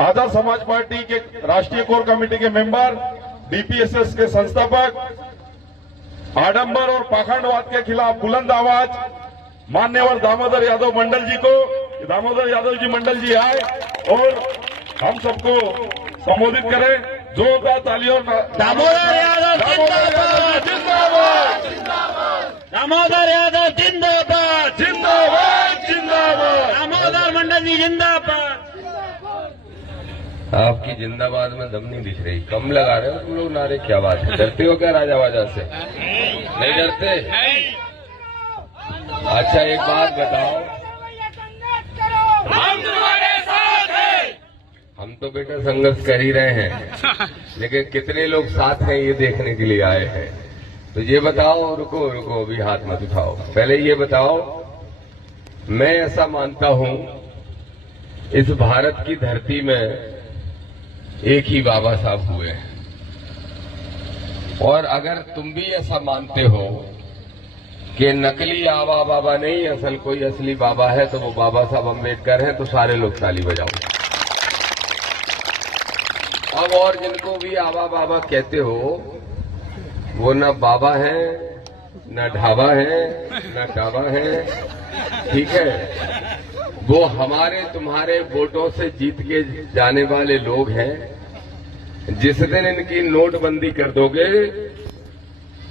Azad Samaj party के राष्ट्रीय core committee के मेंबर, डीपीएसएस के संस्थापक, आडंबर और पाखंडवाद के खिलाफ बुलंद आवाज मान्यवर दामोदर यादव मंडल जी को, दामोदर यादव जी मंडल जी आए और हम सबको संबोधित करें। जोरदार तालियों। दामोदर यादव जिंदाबाद, दामोदर यादव जिंदाबाद, जिंदाबाद जिंदाबाद। दामोदर मंडल जी जिंदाबाद। आपकी जिंदाबाद में दम नहीं दिख रही, कम लगा रहे हो तुम लोग नारे, क्या बात है? डरते हो क्या राजा वाजा से? नहीं डरते? अच्छा एक बात बताओ, हम तुम्हारे साथ हैं। हम तो बेटा संघर्ष कर ही रहे हैं, लेकिन कितने लोग साथ हैं ये देखने के लिए आए हैं। तो ये बताओ, रुको रुको अभी हाथ मत उठाओ, पहले ये बताओ, मैं ऐसा मानता हूं इस भारत की धरती में एक ही बाबा साहब हुए हैं, और अगर तुम भी ऐसा मानते हो कि नकली आवा बाबा नहीं असल कोई असली बाबा है तो वो बाबा साहब अम्बेडकर हैं, तो सारे लोग ताली बजाओ। अब और जिनको भी आवा बाबा कहते हो वो न बाबा है, न ढाबा है, न टाबा है, ठीक है? वो हमारे तुम्हारे वोटों से जीत के जाने वाले लोग हैं। जिस दिन इनकी नोटबंदी कर दोगे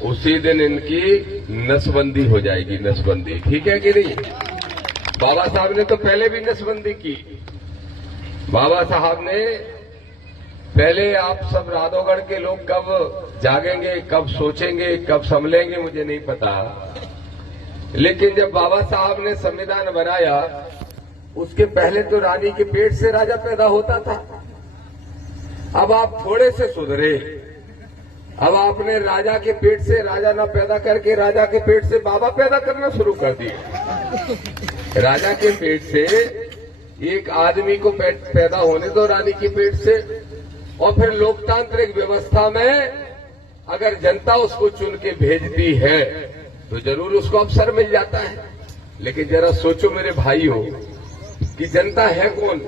उसी दिन इनकी नसबंदी हो जाएगी, नसबंदी, ठीक है कि नहीं? बाबा साहब ने तो पहले भी नसबंदी की। बाबा साहब ने पहले, आप सब राधोगढ़ के लोग कब जागेंगे, कब सोचेंगे, कब संभलेंगे मुझे नहीं पता, लेकिन जब बाबा साहब ने संविधान बनाया उसके पहले तो रानी के पेट से राजा पैदा होता था। अब आप थोड़े से सुधरे, अब आपने राजा के पेट से राजा ना पैदा करके राजा के पेट से बाबा पैदा करना शुरू कर दिए। राजा के पेट से एक आदमी को पैदा होने दो रानी के पेट से, और फिर लोकतांत्रिक व्यवस्था में अगर जनता उसको चुन के भेजती है तो जरूर उसको अवसर मिल जाता है। लेकिन जरा सोचो मेरे भाइयों कि जनता है कौन?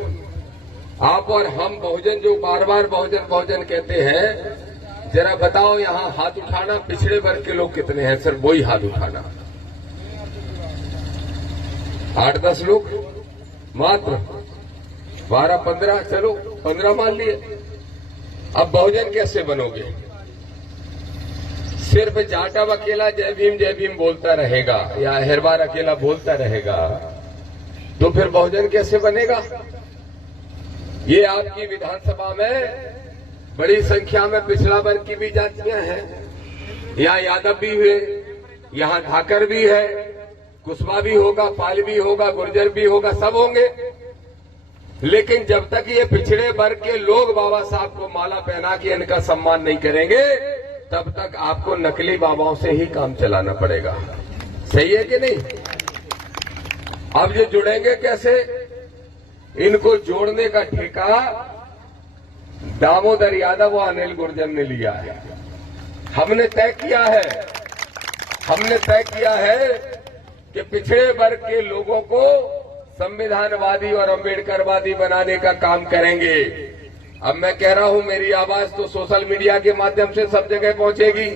आप और हम बहुजन जो बार बार बहुजन बहुजन कहते हैं, जरा बताओ यहां हाथ उठाना, पिछड़े वर्ग के लोग कितने हैं? सिर्फ वही हाथ उठाना, 8-10 लोग मात्र, 12-15, चलो 15 मान लिए। अब बहुजन कैसे बनोगे? सिर्फ जाटव अकेला जय भीम बोलता रहेगा या अहिरवार अकेला बोलता रहेगा तो फिर बहुजन कैसे बनेगा? ये आपकी विधानसभा में बड़ी संख्या में पिछड़ा वर्ग की भी जातियां हैं, यहाँ यादव भी हुए, यहाँ ठाकर भी है, कुशवा भी होगा, पाल भी होगा, गुर्जर भी होगा, सब होंगे। लेकिन जब तक ये पिछड़े वर्ग के लोग बाबा साहब को माला पहना के इनका सम्मान नहीं करेंगे तब तक आपको नकली बाबाओं से ही काम चलाना पड़ेगा। सही है कि नहीं? अब ये जुड़ेंगे कैसे? इनको जोड़ने का ठेका दामोदर यादव और अनिल गुर्जर ने लिया है। हमने तय किया है कि पिछड़े वर्ग के लोगों को संविधानवादी और अम्बेडकरवादी बनाने का काम करेंगे। अब मैं कह रहा हूं, मेरी आवाज तो सोशल मीडिया के माध्यम से सब जगह पहुंचेगी।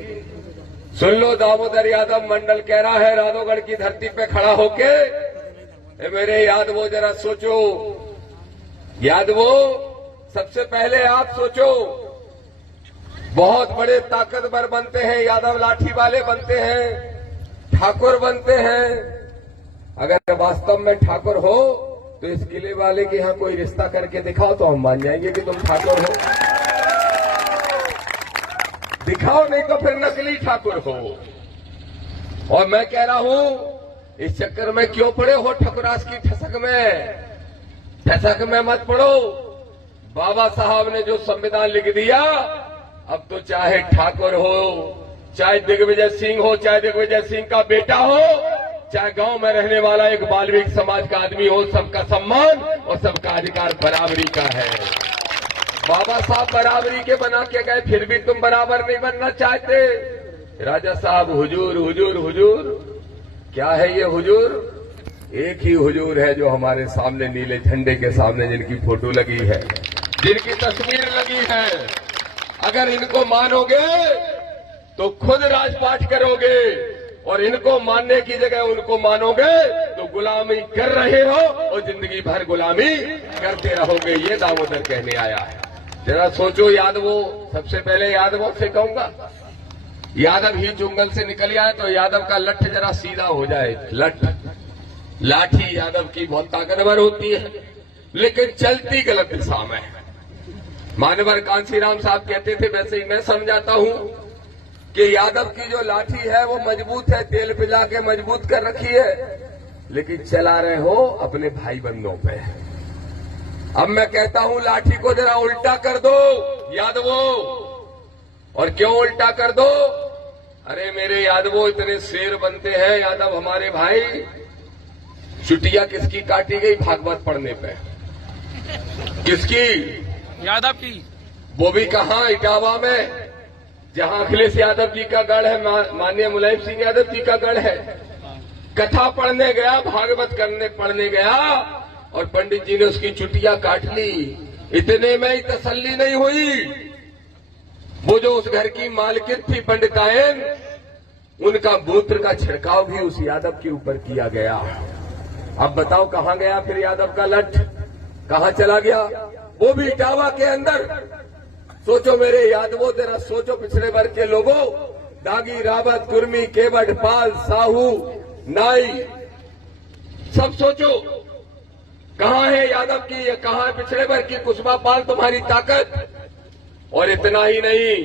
सुन लो, दामोदर यादव मंडल कह रहा है राधोगढ़ की धरती पे खड़ा होके, मेरे यादवो जरा सोचो, यादवो सबसे पहले आप सोचो, बहुत बड़े ताकतवर बनते हैं, यादव लाठी वाले बनते हैं, ठाकुर बनते हैं। अगर वास्तव में ठाकुर हो तो इस किले वाले के यहां कोई रिश्ता करके दिखाओ तो हम मान जाएंगे कि तुम ठाकुर हो। दिखाओ, नहीं तो फिर नकली ठाकुर हो। और मैं कह रहा हूं, इस चक्कर में क्यों पड़े हो ठकुरास की ठसक में मत पड़ो। बाबा साहब ने जो संविधान लिख दिया, अब तो चाहे ठाकुर हो, चाहे दिग्विजय सिंह हो, चाहे दिग्विजय सिंह का बेटा हो, चाहे गांव में रहने वाला एक बाल्मीकि समाज का आदमी हो, सबका सम्मान और सबका अधिकार बराबरी का है। बाबा साहब बराबरी के बना के गए, फिर भी तुम बराबर नहीं बनना चाहते। राजा साहब हुजूर हुजूर हुजूर, क्या है ये हुजूर? एक ही हुजूर है जो हमारे सामने नीले झंडे के सामने जिनकी फोटो लगी है, जिनकी तस्वीर लगी है। अगर इनको मानोगे तो खुद राजपाट करोगे, और इनको मानने की जगह उनको मानोगे तो गुलामी कर रहे हो और जिंदगी भर गुलामी करते रहोगे। ये दामोदर कहने आया है। जरा सोचो यादवों, सबसे पहले यादवों से कहूंगा, यादव ही जंगल से निकल आए तो यादव का लठ जरा सीधा हो जाए। लाठी यादव की बहुत ताकतवर होती है, लेकिन चलती गलत दिशा में। मानवर कांसीराम साहब कहते थे, वैसे ही मैं समझाता हूं कि यादव की जो लाठी है वो मजबूत है, तेल पिला के मजबूत कर रखी है, लेकिन चला रहे हो अपने भाई बंदों पे। अब मैं कहता हूं लाठी को जरा उल्टा कर दो यादवों। और क्यों उल्टा कर दो? अरे मेरे यादवों, इतने शेर बनते हैं यादव हमारे भाई। चुटिया किसकी काटी गई भागवत पढ़ने पे? किसकी? यादव की। वो भी कहां? इटावा में, जहां अखिलेश यादव जी का गढ़ है, माननीय मुलायम सिंह यादव जी का गढ़ है। कथा पढ़ने गया, भागवत पढ़ने गया, और पंडित जी ने उसकी चुटिया काट ली। इतने में ही तसल्ली नहीं हुई, वो जो उस घर की मालकिन थी पंडितायन, उनका मूत्र का छिड़काव भी उस यादव के ऊपर किया गया। अब बताओ कहां गया फिर यादव का लठ? कहां चला गया? वो भी इटावा के अंदर। सोचो मेरे यादवों, जरा सोचो पिछड़े वर्ग के लोगों, दागी, रावत, कुर्मी, केवट, पाल, साहू, नाई, सब सोचो कहां है यादव की, कहां है पिछड़े वर्ग की कुसबा पाल तुम्हारी ताकत? और इतना ही नहीं,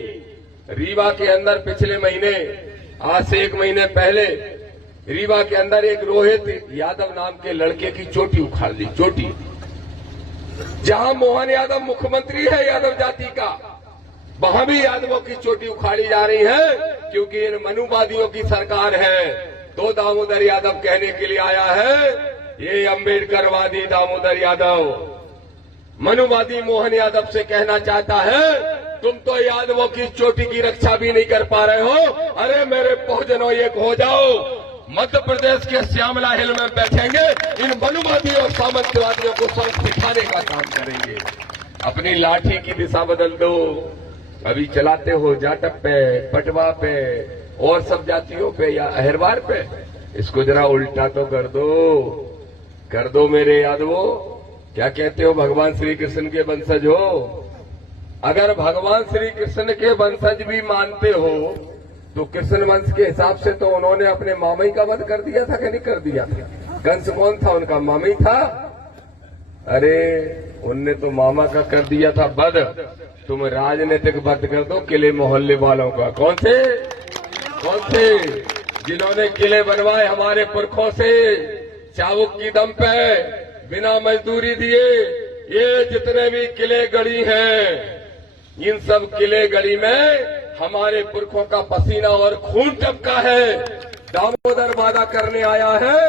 रीवा के अंदर पिछले महीने, आज से 1 महीने पहले, रीवा के अंदर एक रोहित यादव नाम के लड़के की चोटी उखाड़ दी। चोटी, जहां मोहन यादव मुख्यमंत्री है यादव जाति का, वहां भी यादवों की चोटी उखाड़ी जा रही है, क्योंकि इन मनुवादियों की सरकार है। तो दामोदर यादव कहने के लिए आया है, ये अम्बेडकरवादी दामोदर यादव मनुवादी मोहन यादव से कहना चाहता है, तुम तो यादवों की चोटी की रक्षा भी नहीं कर पा रहे हो। अरे मेरे बहुजनों, एक हो जाओ, मध्य प्रदेश के श्यामला हिल में बैठेंगे, इन मनुवादियों और सामंतवादियों को सबक सिखाने का काम करेंगे। अपनी लाठी की दिशा बदल दो। अभी चलाते हो जाटव पे, पटवा पे, और सब जातियों पे या अहिरवार पे, इसको जरा उल्टा तो कर दो मेरे यादवों। क्या कहते हो? भगवान श्री कृष्ण के वंशज हो। अगर भगवान श्री कृष्ण के वंशज भी मानते हो तो कृष्ण वंश के हिसाब से तो उन्होंने अपने मामई का वध कर दिया था कि नहीं कर दिया था? कंस कौन था? उनका मामई था। अरे उनने तो मामा का कर दिया था वध। तुम राजनीतिक वध कर दो किले मोहल्ले वालों का। कौन थे जिन्होंने किले बनवाए हमारे पुरखों से चाबुक की दम पे, बिना मजदूरी दिए? ये जितने भी किले गढ़ी हैं, इन सब किले गढ़ी में हमारे पुरखों का पसीना और खून टपका है। दामोदर वादा करने आया है,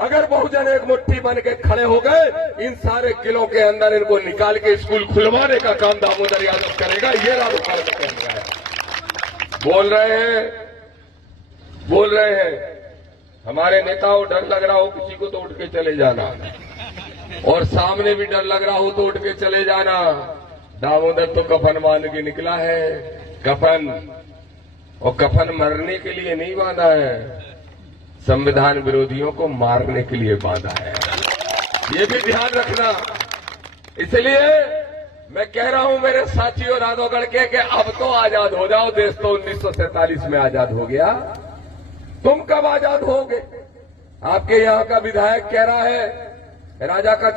अगर बहुजन एक मुट्ठी बन के खड़े हो गए, इन सारे किलों के अंदर इनको निकाल के स्कूल खुलवाने का काम दामोदर यादव करेगा। ये राजपाल का कहना है। बोल रहे हैं हमारे नेताओं, डर लग रहा हो किसी को तो उठ के चले जाना, और सामने भी डर लग रहा हो तो उठ के चले जाना। दामोदर तो कफन बांध के निकला है। कफन, और कफन मरने के लिए नहीं बांधा है, संविधान विरोधियों को मारने के लिए बांधा है। ये भी ध्यान रखना। इसलिए मैं कह रहा हूं मेरे साथियों राधोगढ़ के कि अब तो आजाद हो जाओ। देश तो 1947 में आजाद हो गया, तुम कब आजाद होगे? आपके यहां का विधायक कह रहा है राजा का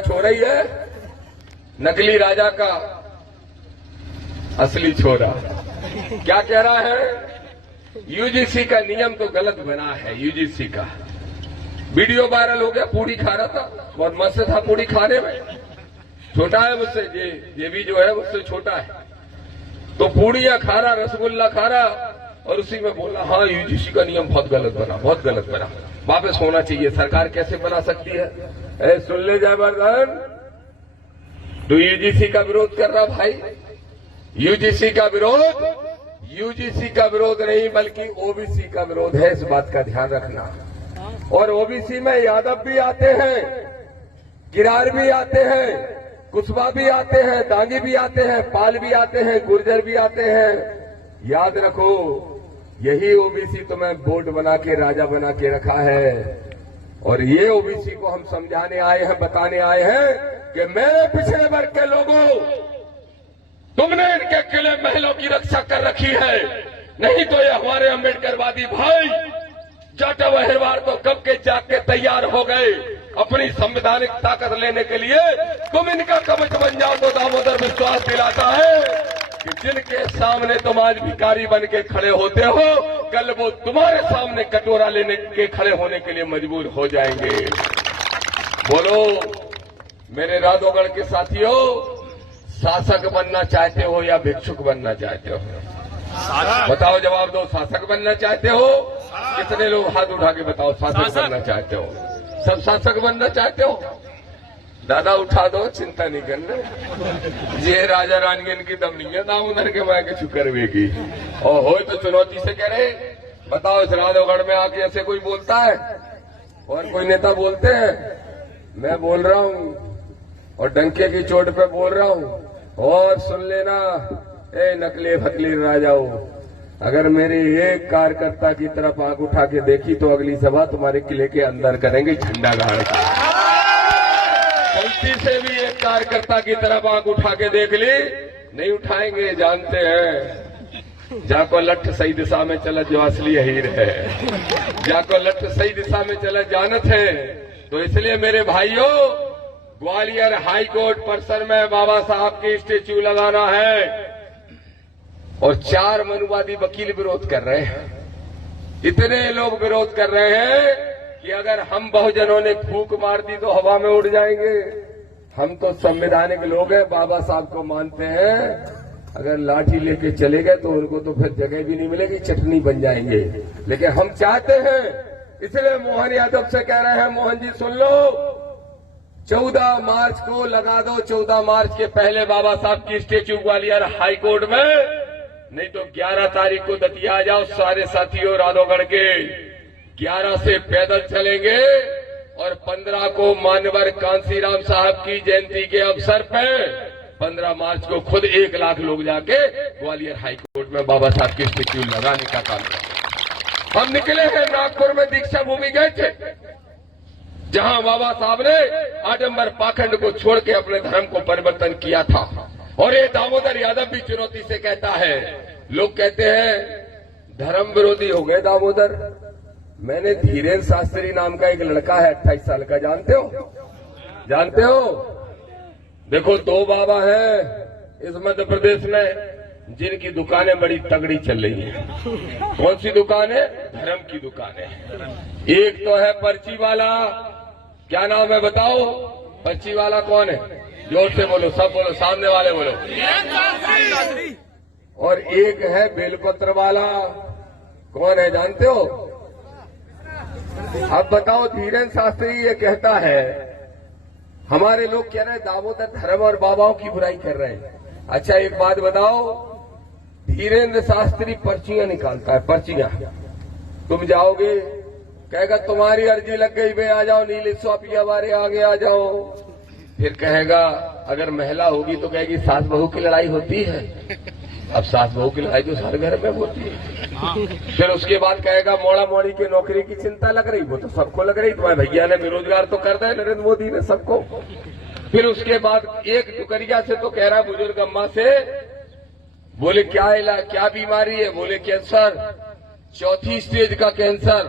छोरा ही है, नकली राजा का असली छोरा। क्या कह रहा है? यूजीसी का नियम तो गलत बना है। यूजीसी का वीडियो वायरल हो गया, पूड़ी खा रहा था, बहुत मस्त था पूड़ी खाने में। छोटा है मुझसे, ये भी जो है मुझसे छोटा है, तो पूड़ियां खा रहा, रसगुल्ला खा रहा, और उसी में बोला हाँ यूजीसी का नियम बहुत गलत बना, वापस होना चाहिए। सरकार कैसे बना सकती है? सुन ले जयवर्धन, तो यूजीसी का विरोध कर रहा भाई। यूजीसी का विरोध नहीं बल्कि ओबीसी का विरोध है, इस बात का ध्यान रखना। और ओबीसी में यादव भी आते हैं, किरार भी आते हैं, कुशवाहा भी आते हैं, दांगी भी आते हैं, पाल भी आते हैं, गुर्जर भी आते हैं। याद रखो, यही ओबीसी तुम्हें वोट बना के राजा बना के रखा है। और ये ओबीसी को हम समझाने आए हैं, बताने आए हैं कि मेरे पिछड़े वर्ग के लोगों, तुमने इनके किले महलों की रक्षा कर रखी है, नहीं तो ये हमारे अम्बेडकरवादी भाई जाटा वहरवार तो कब के जाग के तैयार हो गए अपनी संवैधानिक ताकत लेने के लिए। तुम इनका कवच बन जाओ तो दामोदर विश्वास दिलाता है कि जिनके सामने तुम आज भिखारी बन के खड़े होते हो, कल वो तुम्हारे सामने कटोरा लेने के खड़े होने के लिए मजबूर हो जाएंगे। बोलो मेरे राधोगढ़ के साथियों, शासक बनना चाहते हो या भिक्षुक बनना चाहते हो? बताओ, जवाब दो। शासक बनना चाहते हो? कितने लोग हाथ उठा के बताओ शासक बनना चाहते हो? सब शासक बनना चाहते हो? दादा उठा दो, चिंता नहीं करना। ये राजा रानी की दम नहीं है दामोदर के माँ के शुक्र हुए की। और हो तो चुनौती से कह रहे, बताओ इस राधोगढ़ में आके ऐसे कोई बोलता है और कोई नेता बोलते हैं? मैं बोल रहा हूँ और डंके की चोट पे बोल रहा हूँ। और सुन लेना, ए नकली फकली राजाओ, अगर मेरे एक कार्यकर्ता की तरफ आंख उठा के देखी तो अगली सभा तुम्हारे किले के अंदर करेंगे झंडा गाड़ के। गलती से भी एक कार्यकर्ता की तरफ आंख उठा के देख ली, नहीं उठाएंगे, जानते हैं। जाको लठ सही दिशा में चला जो असली हीर है, जाको लठ सही दिशा में चला जानत है। तो इसलिए मेरे भाइयों, ग्वालियर हाई कोर्ट परिसर में बाबा साहब की स्टेच्यू लगाना है और 4 मनुवादी वकील विरोध कर रहे हैं। इतने लोग विरोध कर रहे हैं कि अगर हम बहुजनों ने फूंक मार दी तो हवा में उड़ जाएंगे। हम तो संवैधानिक लोग हैं, बाबा साहब को मानते हैं। अगर लाठी लेके चले गए तो उनको तो फिर जगह भी नहीं मिलेगी, चटनी बन जाएंगे। लेकिन हम चाहते हैं, इसलिए मोहन यादव से कह रहे हैं, मोहन जी सुन लो, 14 मार्च को लगा दो। 14 मार्च के पहले बाबा साहब की स्टेच्यू ग्वालियर हाई कोर्ट में, नहीं तो 11 तारीख को दतिया आ जाओ सारे साथियों राधोगढ़ के। 11 से पैदल चलेंगे और 15 को मान्यवर कांसीराम साहब की जयंती के अवसर पर 15 मार्च को खुद 1 लाख लोग जाके ग्वालियर हाई कोर्ट में बाबा साहब की स्टेच्यू लगाने का काम करें। हम निकले हैं, नागपुर में दीक्षा भूमि गए थे, जहां बाबा साहब ने आडंबर पाखंड को छोड़ के अपने धर्म को परिवर्तन किया था। और ये दामोदर यादव भी चुनौती से कहता है, लोग कहते हैं धर्म विरोधी हो गए दामोदर। मैंने धीरेन्द्र शास्त्री नाम का एक लड़का है 28 साल का, जानते हो? जानते हो? देखो 2 बाबा हैं इस मध्य प्रदेश में जिनकी दुकानें बड़ी तगड़ी चल रही हैं। कौन सी दुकान है? धर्म की दुकान है। एक तो है पर्ची वाला, क्या नाम है बताओ? पर्ची वाला कौन है? जोर से बोलो, सब बोलो, सामने वाले बोलो। और एक है बेलपत्र वाला, कौन है जानते हो? अब बताओ, धीरेन्द्र शास्त्री ये कहता है, हमारे लोग कह रहे हैं दामोदर धर्म और बाबाओं की बुराई कर रहे हैं। अच्छा एक बात बताओ, धीरेन्द्र शास्त्री पर्चियां निकालता है, पर्चियां। तुम जाओगे, कहेगा तुम्हारी अर्जी लग गई, वे आ जाओ, नीले स्वापी हमारे आगे आ जाओ। फिर कहेगा, अगर महिला होगी तो कहेगी सास बहू की लड़ाई होती है। अब सास बहू की लड़ाई तो हर घर में होती है। फिर उसके बाद कहेगा मोड़ा मोड़ी की नौकरी की चिंता लग रही, वो तो सबको लग रही, तुम्हारे भैया ने बेरोजगार तो कर दिया नरेंद्र मोदी ने सबको। फिर उसके बाद एक टुकरिया से तो कह रहा बुजुर्ग अम्मा से, बोले क्या बीमारी है? बोले कैंसर, 4थी स्टेज का कैंसर।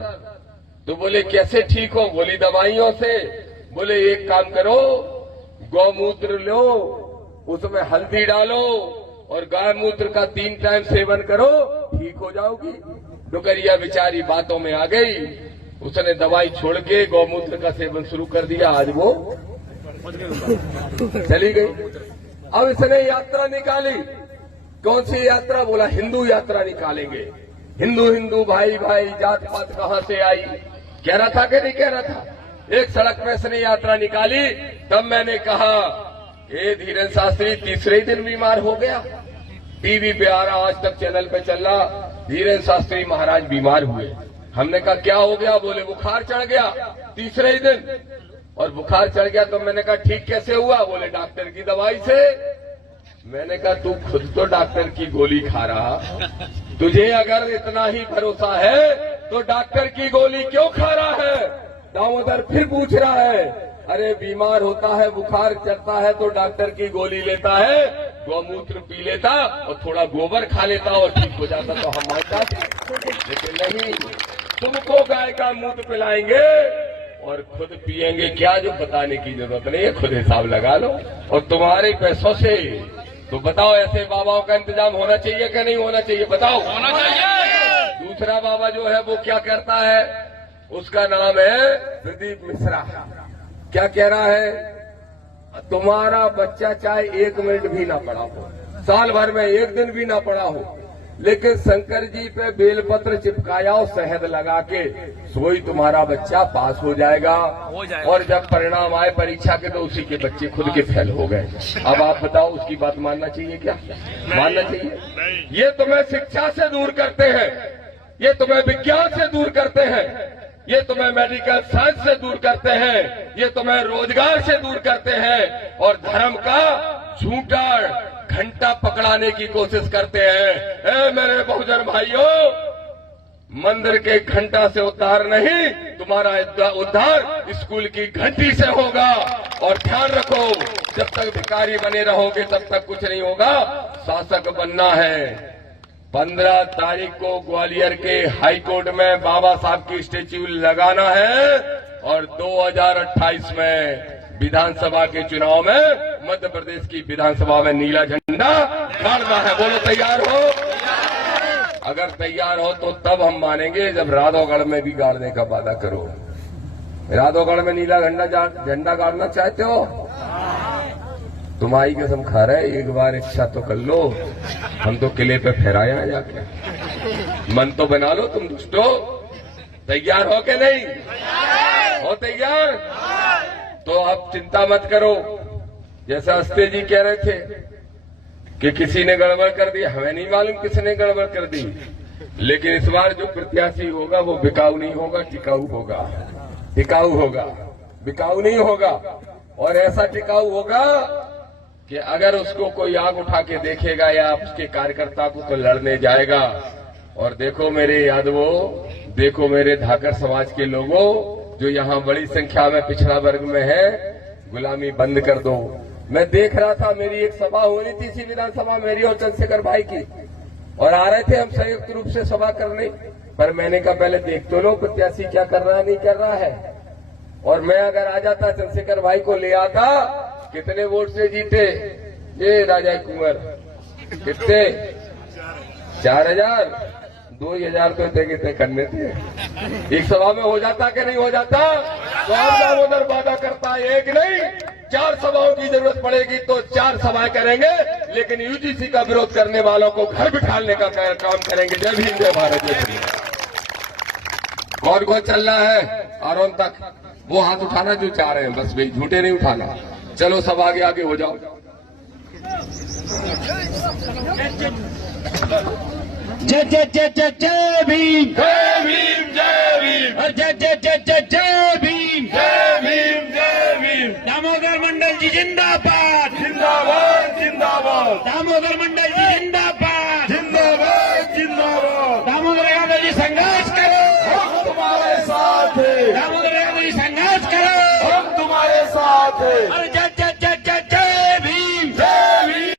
तो बोले कैसे ठीक हो? बोली दवाइयों से। बोले एक काम करो, गौमूत्र लो, उसमें हल्दी डालो और गाय मूत्र का 3 टाइम सेवन करो, ठीक हो जाओगी। डुकरिया बेचारी बातों में आ गई, उसने दवाई छोड़ के गौमूत्र का सेवन शुरू कर दिया, आज वो चली गई। अब इसने यात्रा निकाली, कौन सी यात्रा? बोला हिंदू यात्रा निकालेंगे। हिंदू हिंदू भाई भाई जात पात कहां से आई? कह रहा था कि नहीं कह रहा था? एक सड़क पे इसने यात्रा निकाली, तब मैंने कहा ये धीरेन्द्र शास्त्री तीसरे ही दिन बीमार हो गया। टीवी पे आ रहा, आज तक चैनल पे चल रहा, धीरेन्द्र शास्त्री महाराज बीमार हुए। हमने कहा क्या हो गया? बोले बुखार चढ़ गया तीसरे ही दिन। और बुखार चढ़ गया तो मैंने कहा ठीक कैसे हुआ? बोले डॉक्टर की दवाई से। मैंने कहा तू खुद तो डॉक्टर की गोली खा रहा, तुझे अगर इतना ही भरोसा है तो डॉक्टर की गोली क्यों खा रहा है? दामोदर फिर पूछ रहा है, अरे बीमार होता है, बुखार चढ़ता है तो डॉक्टर की गोली लेता है, गौमूत्र पी लेता और थोड़ा गोबर खा लेता और ठीक हो जाता तो हम मानता थे। लेकिन नहीं, तुमको गाय का मूत्र पिलाएंगे और खुद पिएंगे क्या, जो बताने की जरूरत नहीं है, खुद हिसाब लगा लो। और तुम्हारे पैसों से तो बताओ, ऐसे बाबाओं का इंतजाम होना चाहिए कि नहीं होना चाहिए? बताओ। होना चाहिए। दूसरा बाबा जो है वो क्या करता है? उसका नाम है प्रदीप मिश्रा। क्या कह रहा है? तुम्हारा बच्चा चाहे 1 मिनट भी ना पढ़ा हो, साल भर में 1 दिन भी ना पढ़ा हो, लेकिन शंकर जी पे बेलपत्र चिपकाया और शहद लगा के सोई तुम्हारा बच्चा पास हो जाएगा। और जब परिणाम आए परीक्षा के तो उसी के बच्चे खुद के फेल हो गए। अब आप बताओ, उसकी बात मानना चाहिए क्या? मानना चाहिए? ये तुम्हें शिक्षा से दूर करते हैं, ये तुम्हें विज्ञान से दूर करते हैं, ये तुम्हें मेडिकल साइंस से दूर करते हैं, ये तुम्हें रोजगार से दूर करते हैं और धर्म का झूठा घंटा पकड़ाने की कोशिश करते हैं। मेरे बहुजन भाइयों, मंदिर के घंटा से उद्धार नहीं, तुम्हारा उद्धार स्कूल की घंटी से होगा। और ध्यान रखो, जब तक भिखारी बने रहोगे तब तक कुछ नहीं होगा, शासक बनना है। 15 तारीख को ग्वालियर के हाई कोर्ट में बाबा साहब की स्टेच्यू लगाना है और 2028 में विधानसभा के चुनाव में मध्य प्रदेश की विधानसभा में नीला झंडा गाड़ना है। बोलो तैयार हो? अगर तैयार हो तो तब हम मानेंगे जब राधौगढ़ में भी गाड़ने का वादा करो। राधौगढ़ में नीला झंडा गाड़ना चाहते हो? तुम्हारी कसम खा रहे, एक बार इच्छा तो कर लो, हम तो किले पे फहराए हैं जाके। मन तो बना लो तुम दुष्टो। तैयार हो के नहीं हो? तैयार? तो अब चिंता मत करो। जैसा अस्ते जी कह रहे थे कि किसी ने गड़बड़ कर दी, हमें नहीं मालूम किसने गड़बड़ कर दी, लेकिन इस बार जो प्रत्याशी होगा वो बिकाऊ नहीं होगा, टिकाऊ होगा। टिकाऊ होगा, बिकाऊ नहीं होगा। और ऐसा टिकाऊ होगा कि अगर उसको कोई आग उठा के देखेगा या उसके कार्यकर्ता को तो लड़ने जाएगा। और देखो मेरे यादवों, देखो मेरे धाकर समाज के लोगों, जो यहाँ बड़ी संख्या में पिछड़ा वर्ग में है, गुलामी बंद कर दो। मैं देख रहा था, मेरी एक सभा हो रही थी इसी विधानसभा, मेरी और चंद्रशेखर भाई की, और आ रहे थे हम संयुक्त रूप से सभा करने, पर मैंने कहा पहले देख तो लो प्रत्याशी क्या कर रहा है, नहीं कर रहा है। और मैं अगर आ जाता, चंद्रशेखर भाई को ले आता, कितने वोट से जीते ये राजा कुंवर? कितने? 4000? 2000 तो तय करने थे। एक सभा में हो जाता कि नहीं हो जाता? तो हम दामोदर वादा करता है, एक नहीं 4 सभाओं की जरूरत पड़ेगी तो 4 सभाएं करेंगे, लेकिन यूजीसी का विरोध करने वालों को घर बिठाने का काम करेंगे। जय भीम, जय भारत, जय भीम। कौन चल रहा है आरोन तक? वो हाथ उठाना जो चाह रहे हैं, बस भाई झूठे नहीं उठाना। चलो सब आगे आगे हो जाओ। जय जय जय जय जय भीम, जय भीम, जय भीम, और जय जय जय जय जय भीम, जय भीम, जय भीम। दामोदर मंडल जी जिंदाबाद, जिंदाबाद, जिंदाबाद, दामोदर मंडल जी जिंदाबाद, जिंदाबाद, जिंदाबाद। दामोदर यादव जी संघर्ष करो, हम तुम्हारे साथ हैं, दामोदर यादव जी संघर्ष करो, हम तुम्हारे साथ हैं। और जय जय